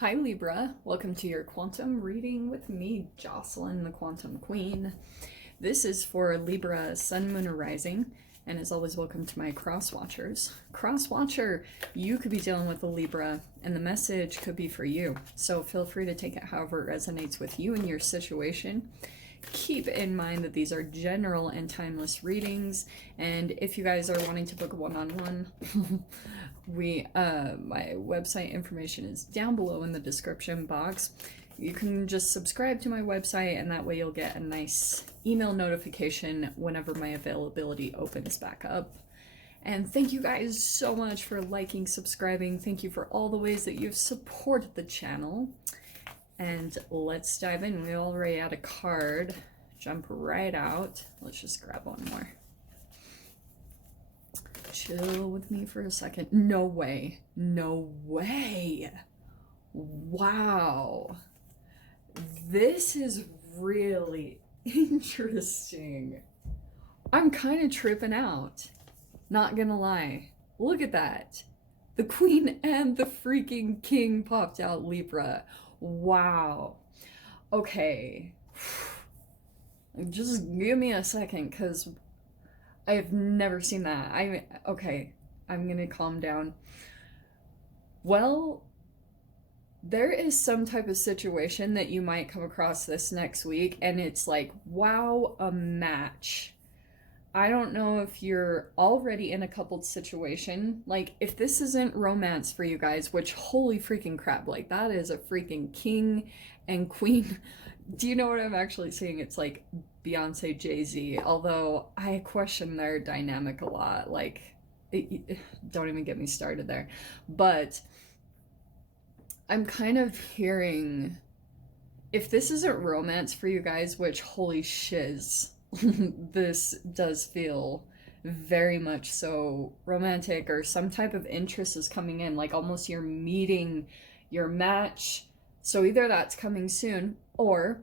Hi Libra, welcome to your quantum reading with me, Jocelyn, the Quantum Queen. This is for Libra, Sun, Moon, or Rising, and as always, welcome to my cross watchers. Cross watcher, you could be dealing with a Libra, and the message could be for you. So feel free to take it however it resonates with you and your situation. Keep in mind that these are general and timeless readings, and if you guys are wanting to book a one-on-one, my website information is down below in the description box. You can just subscribe to my website, and that way you'll get a nice email notification whenever my availability opens back up. And thank you guys so much for liking, subscribing. Thank you for all the ways that you've supported the channel. And let's dive in. We already had a card. Jump right out. Let's just grab one more. Chill with me for a second. No way. No way. Wow. This is really interesting. I'm kind of tripping out. Not gonna lie. Look at that. The Queen and the freaking King popped out, Libra. Wow. Okay. Just give me a second, because I have never seen that. Okay, I'm gonna calm down. Well, there is some type of situation that you might come across this next week, and it's like, wow, a match. I don't know if you're already in a coupled situation. Like, if this isn't romance for you guys, which holy freaking crap, like, that is a freaking king and queen. Do you know what I'm actually seeing? It's like Beyonce, Jay-Z, although I question their dynamic a lot. Like, don't even get me started there. But I'm kind of hearing, if this isn't romance for you guys, which holy shiz, this does feel very much so romantic, or some type of interest is coming in, like almost you're meeting your match. So either that's coming soon, or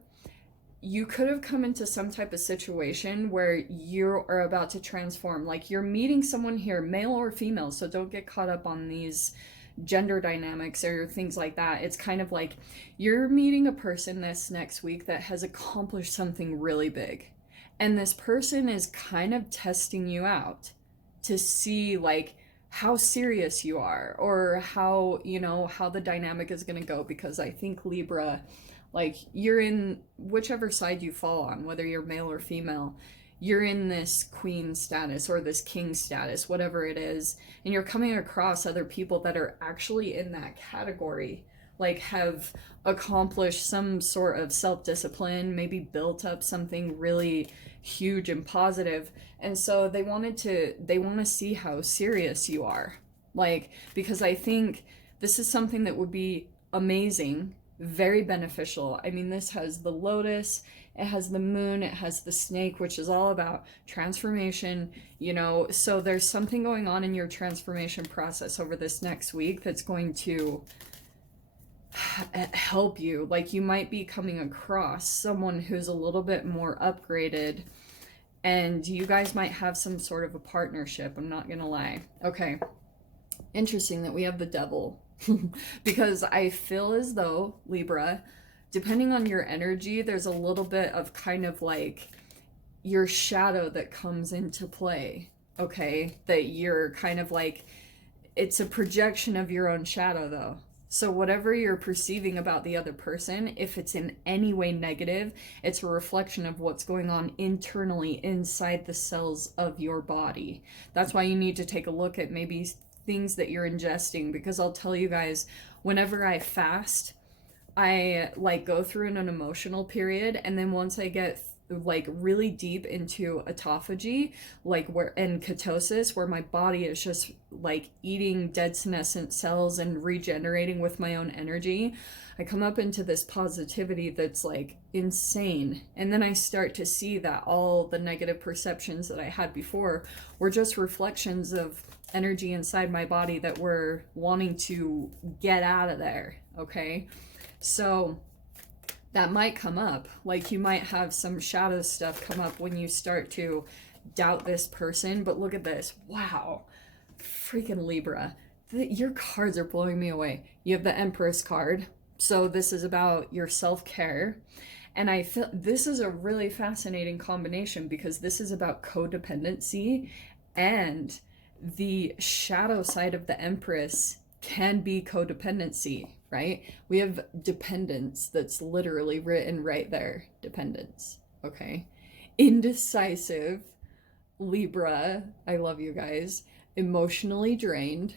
you could have come into some type of situation where you are about to transform. Like, you're meeting someone here, male or female, so don't get caught up on these gender dynamics or things like that. It's kind of like you're meeting a person this next week that has accomplished something really big. And this person is kind of testing you out to see, like, how serious you are, or how, how the dynamic is going to go. Because I think Libra, like, you're in whichever side you fall on, whether you're male or female, you're in this queen status or this king status, whatever it is. And you're coming across other people that are actually in that category, like have accomplished some sort of self-discipline, maybe built up something really huge and positive. And so they want to see how serious you are. Like, because I think this is something that would be amazing, very beneficial. I mean, this has the lotus, it has the moon, it has the snake, which is all about transformation, so there's something going on in your transformation process over this next week that's going to help you. Like, you might be coming across someone who's a little bit more upgraded, and you guys might have some sort of a partnership. I'm not gonna lie. Okay, interesting that we have the devil. Because I feel as though, Libra, depending on your energy, there's a little bit of kind of like your shadow that comes into play. Okay, that you're kind of like, it's a projection of your own shadow, though. So whatever you're perceiving about the other person, if it's in any way negative, it's a reflection of what's going on internally inside the cells of your body. That's why you need to take a look at maybe things that you're ingesting, because I'll tell you guys, whenever I fast, I like go through an emotional period, and then once I get like really deep into autophagy, like and ketosis, where my body is just like eating dead senescent cells and regenerating with my own energy, I come up into this positivity that's like insane. And then I start to see that all the negative perceptions that I had before were just reflections of energy inside my body that were wanting to get out of there. Okay, so that might come up. Like, you might have some shadow stuff come up when you start to doubt this person. But look at this. Wow. Freaking Libra. Your cards are blowing me away. You have the Empress card. So this is about your self-care. And I feel this is a really fascinating combination because this is about codependency, and the shadow side of the Empress can be codependency, right? We have dependence that's literally written right there. Dependence. Okay. Indecisive, Libra, I love you guys, emotionally drained,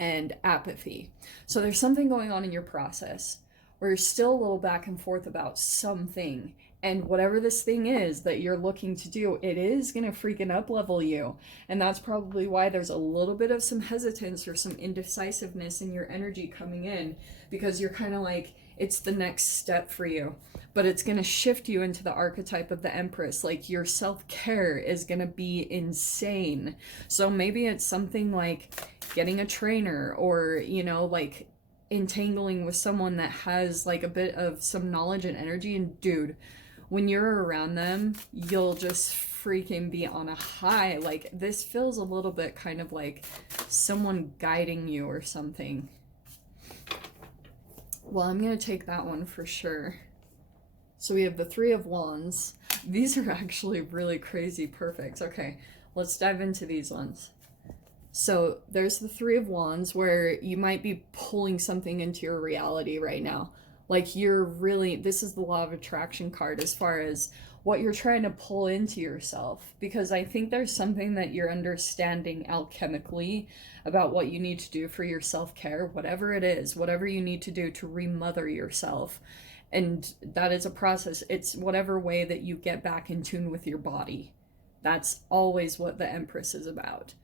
and apathy. So there's something going on in your process where you're still a little back and forth about something. And whatever this thing is that you're looking to do, it is going to freaking up level you. And that's probably why there's a little bit of some hesitance or some indecisiveness in your energy coming in, because you're kind of like, it's the next step for you. But it's going to shift you into the archetype of the Empress. Like your self-care is going to be insane. So maybe it's something like getting a trainer, or, you know, like entangling with someone that has like a bit of some knowledge and energy. And dude, when you're around them, you'll just freaking be on a high. Like this feels a little bit kind of like someone guiding you or something. Well, I'm going to take that one for sure. So we have the Three of Wands. These are actually really crazy perfect. Okay, let's dive into these ones. So there's the Three of Wands, where you might be pulling something into your reality right now. Like you're really, this is the Law of Attraction card as far as what you're trying to pull into yourself. Because I think there's something that you're understanding alchemically about what you need to do for your self-care, whatever it is, whatever you need to do to remother yourself. And that is a process. It's whatever way that you get back in tune with your body. That's always what the Empress is about.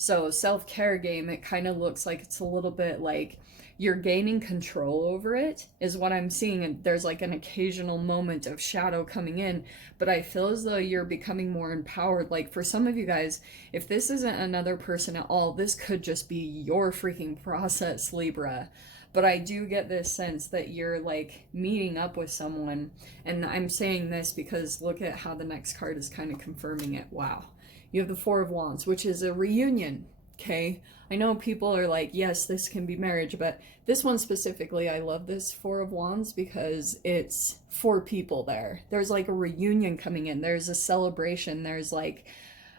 So self-care game, it kind of looks like it's a little bit like you're gaining control over it is what I'm seeing. And there's like an occasional moment of shadow coming in, but I feel as though you're becoming more empowered. Like for some of you guys, if this isn't another person at all, this could just be your freaking process, Libra. But I do get this sense that you're like meeting up with someone. And I'm saying this because look at how the next card is kind of confirming it. Wow. You have the Four of Wands, which is a reunion, okay? I know people are like, yes, this can be marriage, but this one specifically, I love this Four of Wands because it's four people there. There's like a reunion coming in. There's a celebration. There's like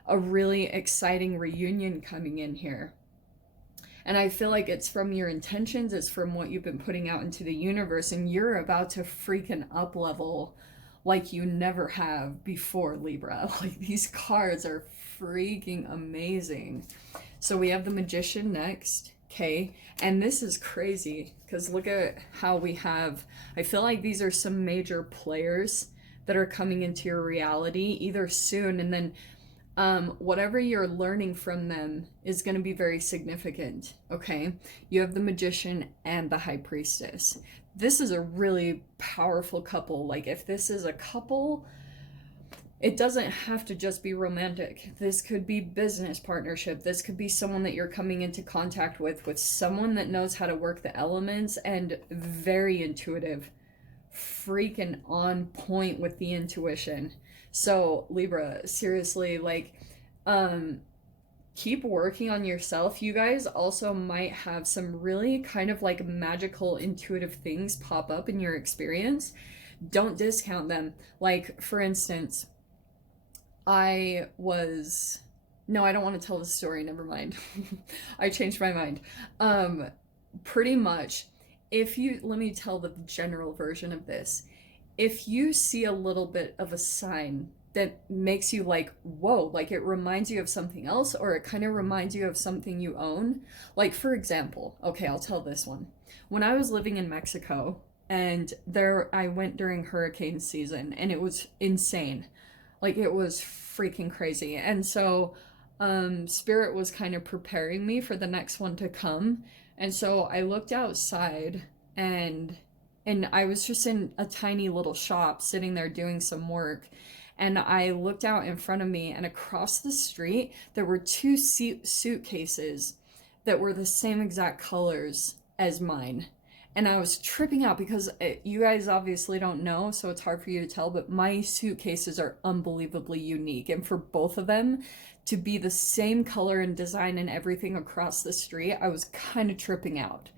a really exciting reunion coming in here. And I feel like it's from your intentions, it's from what you've been putting out into the universe, and you're about to freaking up level like you never have before, Libra. Like these cards are freaking amazing. So we have the Magician next, okay? And this is crazy because look at how we have, I feel like these are some major players that are coming into your reality either soon, and then whatever you're learning from them is going to be very significant, okay? You have the Magician and the High Priestess. This is a really powerful couple. Like if this is a couple, it doesn't have to just be romantic. This could be business partnership. This could be someone that you're coming into contact with someone that knows how to work the elements and very intuitive, freaking on point with the intuition. So Libra, seriously, like keep working on yourself. You guys also might have some really kind of like magical intuitive things pop up in your experience. Don't discount them. Like for instance, I was, no, I don't want to tell the story, never mind. I changed my mind. Pretty much, if you, let me tell the general version of this. If you see a little bit of a sign that makes you like, whoa, like it reminds you of something else, or it kind of reminds you of something you own. Like, for example, okay, I'll tell this one. When I was living in Mexico, and there I went during hurricane season, and it was insane. Like, it was freaking crazy. And so, Spirit was kind of preparing me for the next one to come. And so I looked outside, and I was just in a tiny little shop sitting there doing some work. And I looked out in front of me, and across the street, there were two suitcases that were the same exact colors as mine. And I was tripping out because you guys obviously don't know, so it's hard for you to tell, but my suitcases are unbelievably unique. And for both of them to be the same color and design and everything across the street, I was kind of tripping out.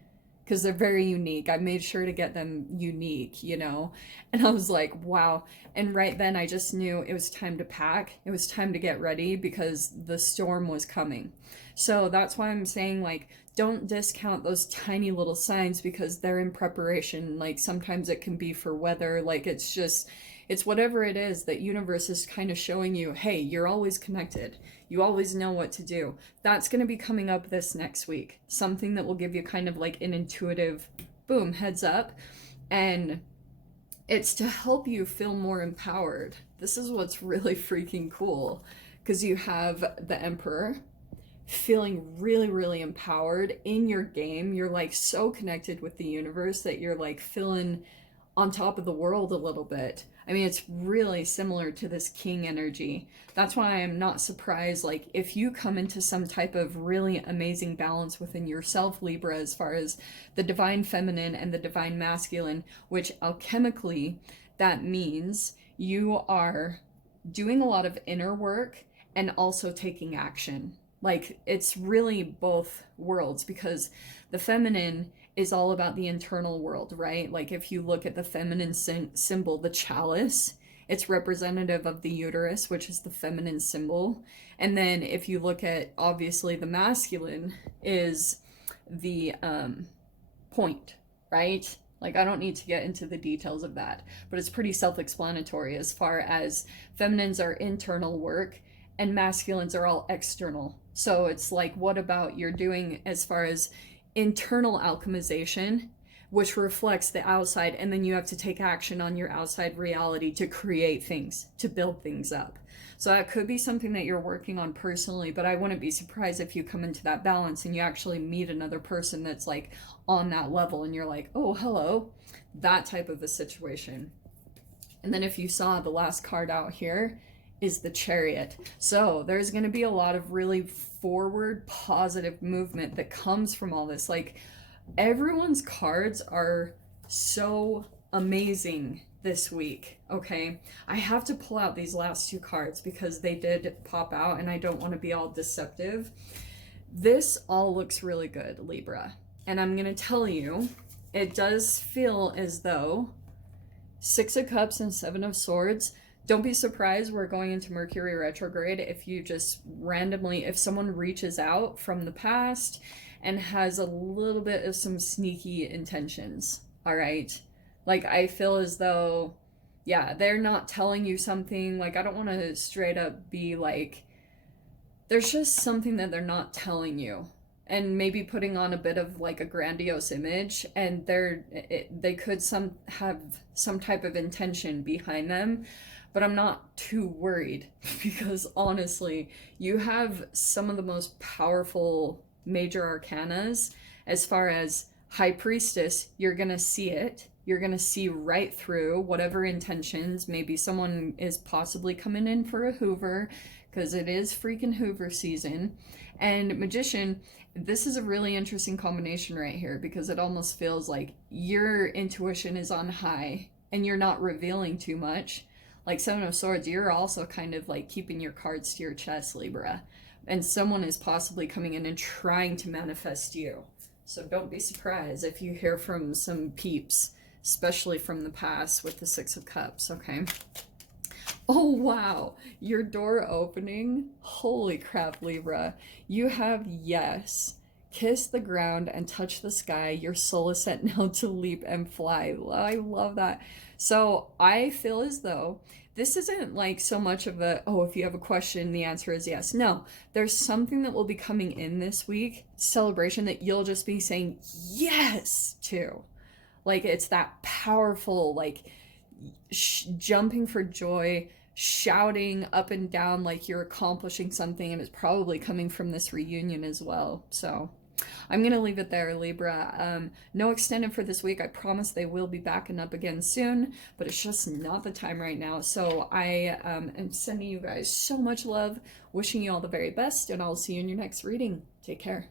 because they're very unique. I made sure to get them unique, you know? And I was like, wow. And right then I just knew it was time to pack. It was time to get ready because the storm was coming. So that's why I'm saying, like, don't discount those tiny little signs because they're in preparation. Like, sometimes it can be for weather. Like, it's just, it's whatever it is that universe is kind of showing you, hey, you're always connected. You always know what to do. That's going to be coming up this next week. Something that will give you kind of like an intuitive, boom, heads up. And it's to help you feel more empowered. This is what's really freaking cool, because you have the Emperor feeling really, really empowered in your game. You're like so connected with the universe that you're like feeling on top of the world a little bit. I mean, it's really similar to this king energy. That's why I'm not surprised, like, if you come into some type of really amazing balance within yourself, Libra, as far as the divine feminine and the divine masculine, which alchemically, that means you are doing a lot of inner work and also taking action. Like, it's really both worlds, because the feminine is all about the internal world, right? Like, if you look at the feminine symbol, the chalice, it's representative of the uterus, which is the feminine symbol. And then if you look at, obviously, the masculine is the point, right? Like, I don't need to get into the details of that, but it's pretty self-explanatory as far as feminines are internal work and masculines are all external. So it's like, what about you're doing as far as internal alchemization, which reflects the outside, and then you have to take action on your outside reality to create things, to build things up. So that could be something that you're working on personally, but I wouldn't be surprised if you come into that balance and you actually meet another person that's like on that level and you're like, oh, hello, that type of a situation. And then if you saw the last card out here is the Chariot. So there's going to be a lot of really forward positive movement that comes from all this. Like, everyone's cards are so amazing this week, okay? I have to pull out these last two cards because they did pop out and I don't want to be all deceptive. This all looks really good, Libra. And I'm going to tell you, it does feel as though Six of Cups and Seven of Swords, don't be surprised we're going into Mercury retrograde if you just randomly, if someone reaches out from the past and has a little bit of some sneaky intentions, all right? Like, I feel as though, yeah, they're not telling you something. Like, I don't want to straight up be like, there's just something that they're not telling you. And maybe putting on a bit of like a grandiose image, and they could have some type of intention behind them, but I'm not too worried because honestly, you have some of the most powerful major arcanas. As far as High Priestess, you're gonna see it. You're gonna see right through whatever intentions. Maybe someone is possibly coming in for a Hoover, because it is freaking Hoover season. And Magician, this is a really interesting combination right here, because it almost feels like your intuition is on high and you're not revealing too much. Like Seven of Swords, you're also kind of like keeping your cards to your chest, Libra. And someone is possibly coming in and trying to manifest you. So don't be surprised if you hear from some peeps, especially from the past with the Six of Cups, okay? Oh, wow. Your door opening. Holy crap, Libra. You have yes. Kiss the ground and touch the sky. Your soul is set now to leap and fly. I love that. So I feel as though this isn't like so much of a, oh, if you have a question, the answer is yes. No, there's something that will be coming in this week, celebration, that you'll just be saying yes to. Like, it's that powerful, like, jumping for joy, shouting up and down like you're accomplishing something, and it's probably coming from this reunion as well. So I'm gonna leave it there, Libra. No extended for this week. I promise they will be backing up again soon, but it's just not the time right now. So I am sending you guys so much love, wishing you all the very best, and I'll see you in your next reading. Take care.